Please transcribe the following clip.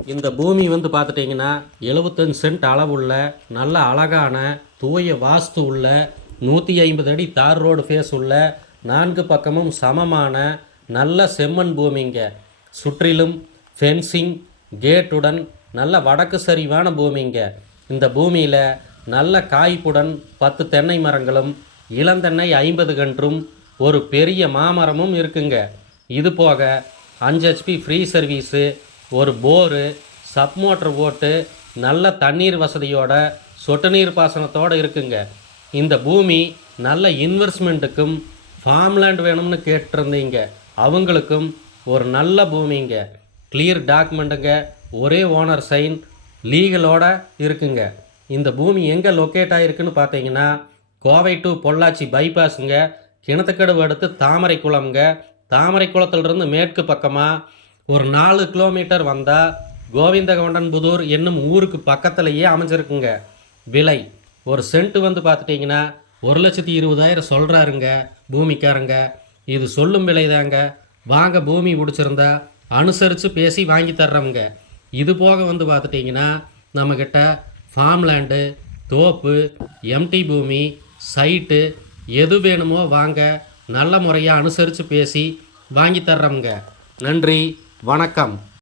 இந்த பூமி வந்து பார்த்துட்டிங்கன்னா 75 சென்ட் அளவுள்ள நல்ல அழகான தூய வாஸ்து உள்ள 150 அடி தார் ரோடு ஃபேஸ் உள்ள 4 பக்கமும் சமமான நல்ல செம்மண் பூமிங்க. சுற்றிலும் ஃபென்சிங் கேட்டுடன் நல்ல வடக்கு சரிவான பூமிங்க. இந்த பூமியில் நல்ல காய்ப்புடன் 10 தென்னை மரங்களும் இளந்தென்னை 50 கன்றும் ஒரு பெரிய மாமரமும் இருக்குங்க. இது போக 5 HP ஃப்ரீ சர்வீஸு, ஒரு போரு, சப் மோட்டர் போட்டு நல்ல தண்ணீர் வசதியோட சொட்டு நீர் பாசனத்தோடு இருக்குங்க. இந்த பூமி நல்ல இன்வெஸ்ட்மெண்ட்டுக்கும் ஃபார்ம்லேண்ட் வேணும்னு கேட்டிருந்தீங்க, அவங்களுக்கும் ஒரு நல்ல பூமிங்க. கிளியர் டாக்குமெண்ட்டுங்க, ஒரே ஓனர் சைன் லீகலோட இருக்குங்க. இந்த பூமி எங்கே லொக்கேட் ஆகிருக்குன்னு பார்த்தீங்கன்னா கோவை டு பொள்ளாச்சி பைபாஸுங்க. கிணத்துக்கடவு அடுத்து தாமரை குளம்ங்க. தாமரை குளத்திலிருந்து மேற்கு பக்கமாக ஒரு 4 கிலோமீட்டர் வந்தால் கோவிந்தகவுண்டன்புதூர் என்னும் ஊருக்கு பக்கத்துலேயே அமைஞ்சிருக்குங்க. விலை ஒரு சென்ட்டு வந்து பார்த்துட்டிங்கன்னா 1,20,000 சொல்கிறாருங்க பூமிக்காரங்க. இது சொல்லும் விலை தாங்க. வாங்க, பூமி பிடிச்சிருந்தா அனுசரித்து பேசி வாங்கி தர்றோங்க. இது போக வந்து பார்த்துட்டிங்கன்னா நம்மக்கிட்ட ஃபார்ம்லேண்டு, தோப்பு, எம்டி பூமி, சைட்டு எது வேணுமோ வாங்க, நல்ல முறையாக அனுசரித்து பேசி வாங்கி தர்றோங்க. நன்றி, வணக்கம்.